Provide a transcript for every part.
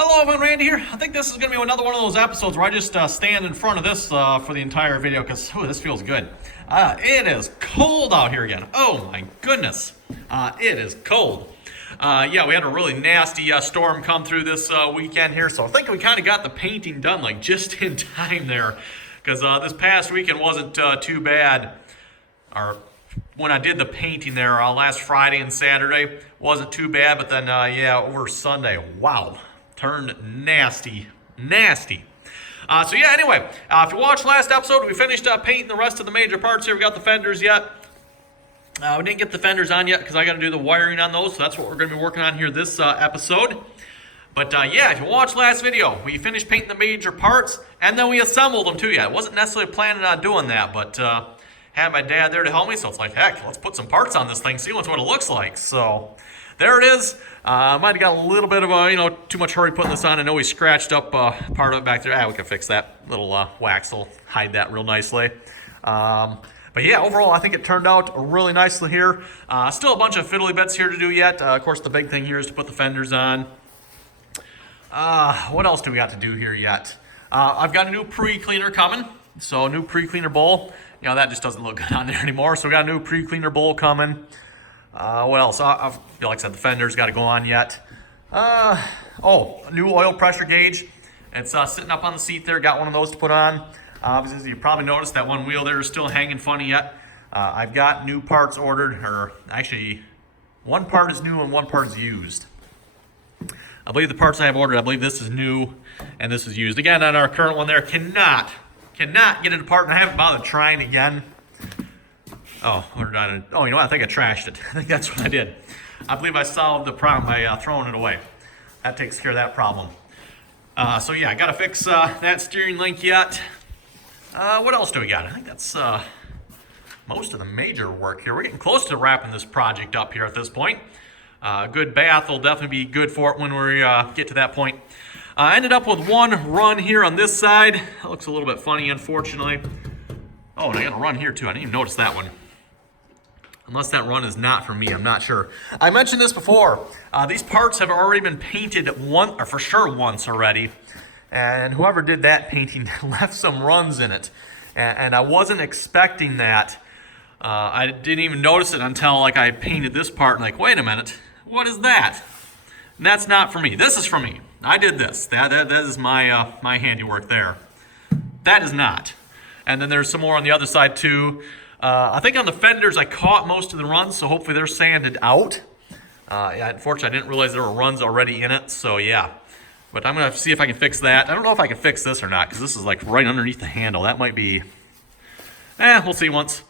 Hello everyone, Randy here. I think this is going to be another one of those episodes where I just stand in front of this for the entire video because this feels good. It is cold out here again. Oh my goodness. It is cold. Yeah, we had a really nasty storm come through this weekend here, so I think we kind of got the painting done like just in time there because this past weekend wasn't too bad. Or when I did the painting there last Friday and Saturday wasn't too bad, but then yeah, over Sunday, wow. Turned nasty. So yeah, anyway, if you watched last episode, we finished painting the rest of the major parts here. We got the fenders yet. We didn't get the fenders on yet because I got to do the wiring on those. So that's what we're going to be working on here this episode. But yeah, if you watched last video, we finished painting the major parts and then we assembled them too. Yeah, I wasn't necessarily planning on doing that, but had my dad there to help me. So it's like, heck, let's put some parts on this thing, see what it looks like. So there it is. Might have got a little bit of a, too much hurry putting this on. I know we scratched up part of it back there. We can fix that. Little wax will hide that real nicely. But yeah, overall, I think it turned out really nicely here. Still a bunch of fiddly bits here to do yet. Of course, the big thing here is to put the fenders on. What else do we got to do here yet? I've got a new pre-cleaner coming. So a new pre-cleaner bowl. That just doesn't look good on there anymore. So we got a new pre-cleaner bowl coming. What else? Like I said, the fender's got to go on yet. A new oil pressure gauge. It's sitting up on the seat there. Got one of those to put on. Obviously, you probably noticed that one wheel there is still hanging funny yet. I've got new parts ordered, or actually, one part is new and one part is used. I believe the parts I have ordered, I believe this is new and this is used. Again, on our current one there, cannot get it apart, and I haven't bothered trying again. Oh, I think I trashed it. I think that's what I did. I believe I solved the problem by throwing it away. That takes care of that problem. So yeah, I got to fix that steering link yet. What else do we got? I think that's most of the major work here. We're getting close to wrapping this project up here at this point. A good bath will definitely be good for it when we get to that point. I ended up with one run here on this side. That looks a little bit funny, unfortunately. Oh, and I got a run here too. I didn't even notice that one. Unless that run is not for me, I'm not sure. I mentioned this before. These parts have already been painted for sure once already. And whoever did that painting left some runs in it. And I wasn't expecting that. I didn't even notice it until I painted this part and wait a minute, what is that? And that's not for me. This is for me. I did this. That is my my handiwork there. That is not. And then there's some more on the other side too. I think on the fenders I caught most of the runs, so hopefully they're sanded out. Yeah, unfortunately I didn't realize there were runs already in it, so yeah. But I'm going to see if I can fix that. I don't know if I can fix this or not, because this is right underneath the handle. That might be... we'll see once.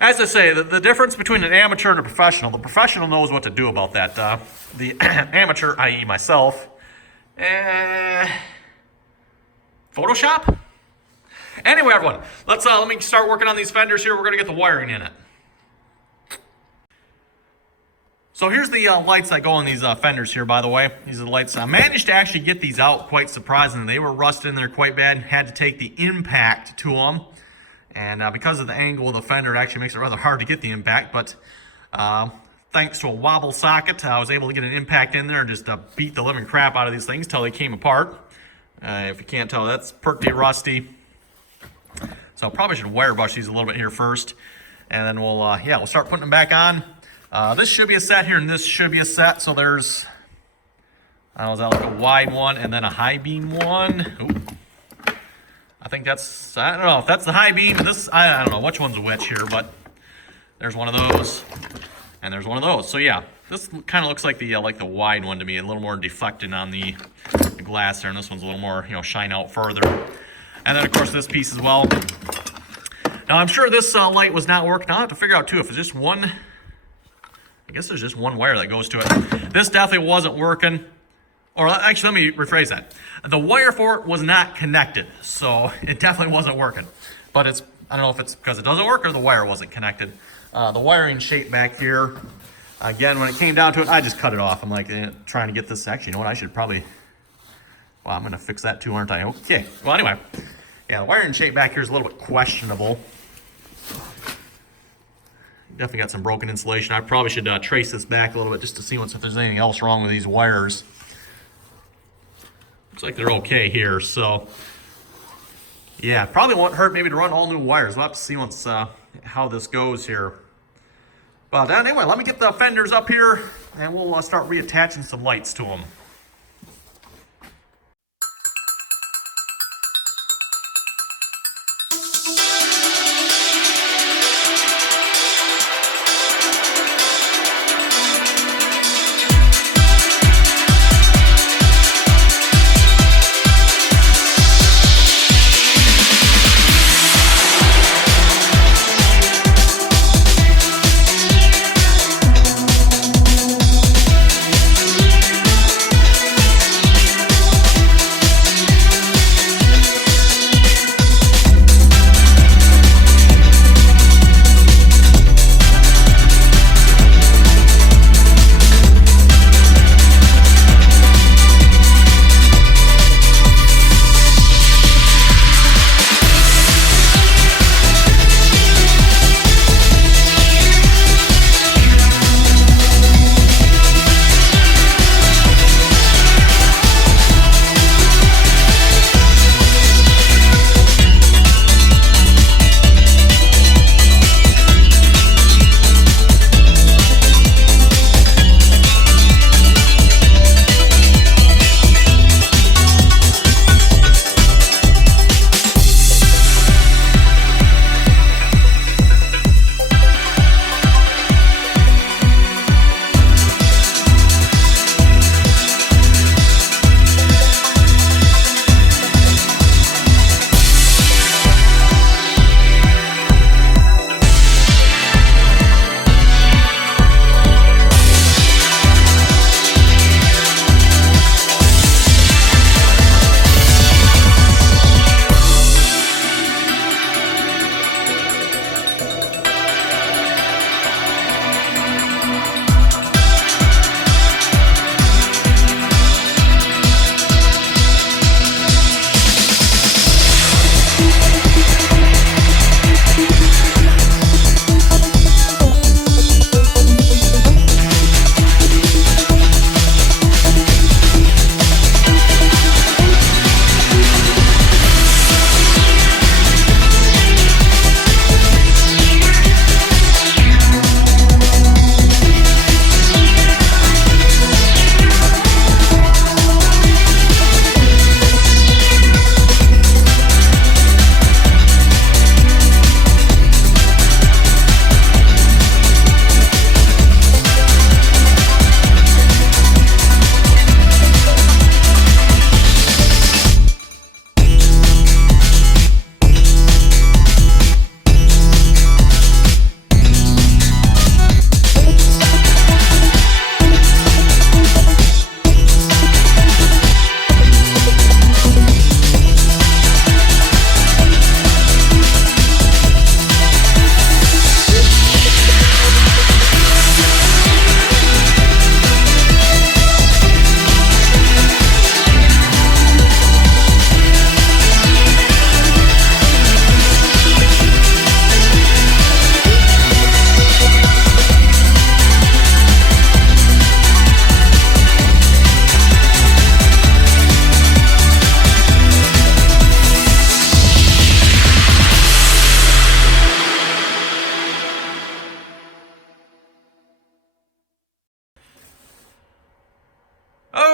As I say, the difference between an amateur and a professional, the professional knows what to do about that. The amateur, i.e. myself, Photoshop? Anyway, everyone, let me start working on these fenders here. We're going to get the wiring in it. So here's the lights that go on these fenders here, by the way. These are the lights. I managed to actually get these out quite surprisingly. They were rusted in there quite bad. Had to take the impact to them. And because of the angle of the fender, it actually makes it rather hard to get the impact. But thanks to a wobble socket, I was able to get an impact in there and just beat the living crap out of these things till they came apart. If you can't tell, that's pretty rusty. So I probably should wire brush these a little bit here first. And then we'll start putting them back on. This should be a set here, and this should be a set. So there's, is that a wide one and then a high beam one? Ooh. I think that's, I don't know if that's the high beam. This, I don't know which one's which here, but there's one of those, and there's one of those. So yeah, this kind of looks like the wide one to me, a little more deflected on the glass there, and this one's a little more, shine out further. And then of course this piece as well. Now I'm sure this light was not working. I'll have to figure out too if it's just one. I guess there's just one wire that goes to it. This definitely wasn't working. Or actually, let me rephrase that. The wire for it was not connected, so it definitely wasn't working. But I don't know if it's because it doesn't work or the wire wasn't connected. The wiring shape back here, again, when it came down to it, I just cut it off. I'm trying to get this. Actually, you know what? I should probably, well, I'm going to fix that too, aren't I? Okay. Well, anyway, yeah, the wiring shape back here is a little bit questionable. Definitely got some broken insulation. I probably should trace this back a little bit just to see if there's anything else wrong with these wires. looks like they're okay here. So yeah, probably won't hurt maybe to run all new wires. We'll have to see once how this goes here. But anyway, let me get the fenders up here and we'll start reattaching some lights to them.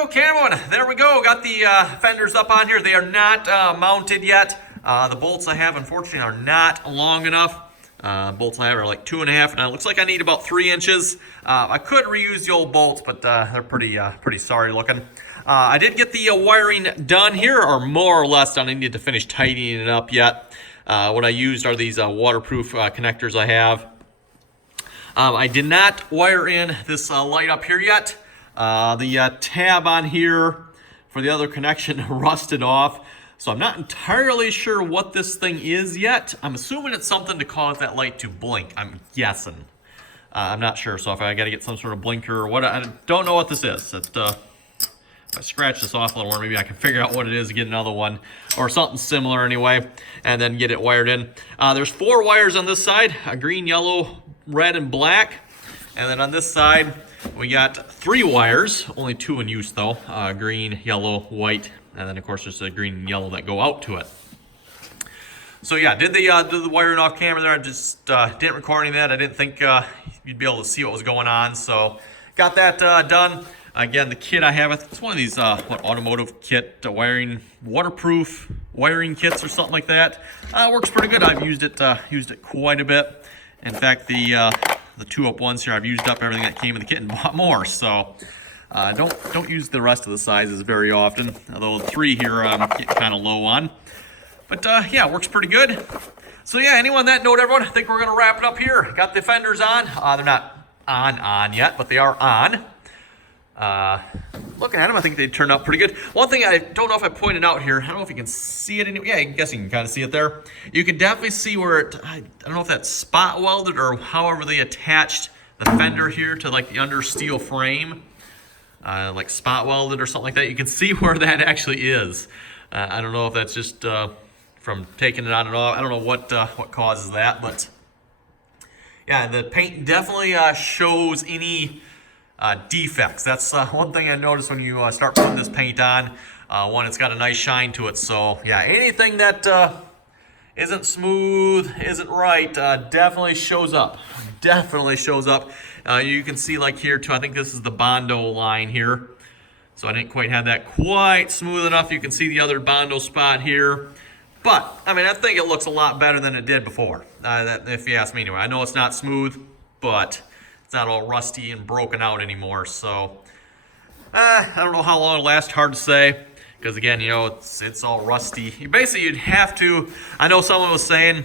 Okay, everyone, there we go. Got the fenders up on here. They are not mounted yet. The bolts I have, unfortunately, are not long enough. Bolts I have are like 2.5, and it looks like I need about 3 inches. I could reuse the old bolts, but they're pretty sorry looking. I did get the wiring done here, or more or less done. I need to finish tidying it up yet. What I used are these waterproof connectors I have. I did not wire in this light up here yet. The tab on here for the other connection rusted off, so I'm not entirely sure what this thing is yet. I'm assuming it's something to cause that light to blink. I'm guessing. I'm not sure, so if I got to get some sort of blinker or what, I don't know what this is. If I scratch this off a little more, maybe I can figure out what it is, get another one or something similar anyway, and then get it wired in. There's 4 wires on this side, green, yellow, red, and black. And then on this side, We got 3 wires, only 2 in use though, green, yellow, white, and then of course there's the green and yellow that go out to it. So yeah, did the wiring off camera there. I just didn't record any of that. I didn't think you'd be able to see what was going on, so got that done. Again, the kit I have, it's one of these automotive kit wiring, waterproof wiring kits or something like that. Works pretty good. I've used it quite a bit. In fact, the 2-up ones here, I've used up everything that came in the kit and bought more. So don't use the rest of the sizes very often. Although the 3 here I'm getting kind of low on. But yeah, it works pretty good. So yeah, anyway, on that note, everyone, I think we're gonna wrap it up here. Got the fenders on. They're not on yet, but they are on. Looking at them, I think they turned out pretty good. One thing I don't know if I pointed out here, I don't know if you can see it anyway. Yeah, I guess you can kind of see it there. You can definitely see where it, I don't know if that's spot welded or however they attached the fender here to like the under steel frame, like spot welded or something like that. You can see where that actually is. I don't know if that's just from taking it on and off. I don't know what causes that, but yeah, the paint definitely shows any defects. That's one thing I noticed when you start putting this paint on. One, it's got a nice shine to it. So yeah, anything that isn't smooth, isn't right, definitely shows up. Definitely shows up. You can see like here too, I think this is the Bondo line here. So I didn't quite have that quite smooth enough. You can see the other Bondo spot here. But, I mean, I think it looks a lot better than it did before, if you ask me anyway. I know it's not smooth, but it's not all rusty and broken out anymore. So, I don't know how long it'll last, hard to say. Because again, you know, it's all rusty. You'd have to, I know someone was saying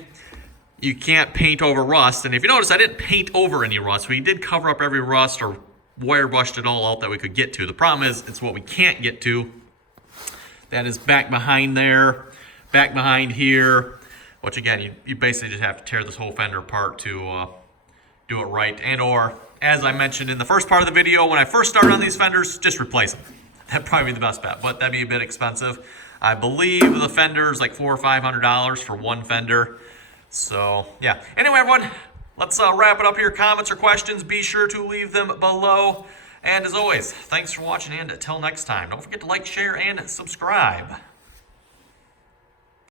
you can't paint over rust. And if you notice, I didn't paint over any rust. We did cover up every rust or wire brushed it all out that we could get to. The problem is, it's what we can't get to. That is back behind there, back behind here, which again, you basically just have to tear this whole fender apart to do it right. And or, as I mentioned in the first part of the video, when I first started on these fenders, just replace them. That'd probably be the best bet, but that'd be a bit expensive. I believe the fender is like $400 or $500 for one fender. So yeah, anyway, everyone, let's wrap it up here. Comments or questions, be sure to leave them below. And as always, thanks for watching, and until next time, don't forget to like, share, and subscribe.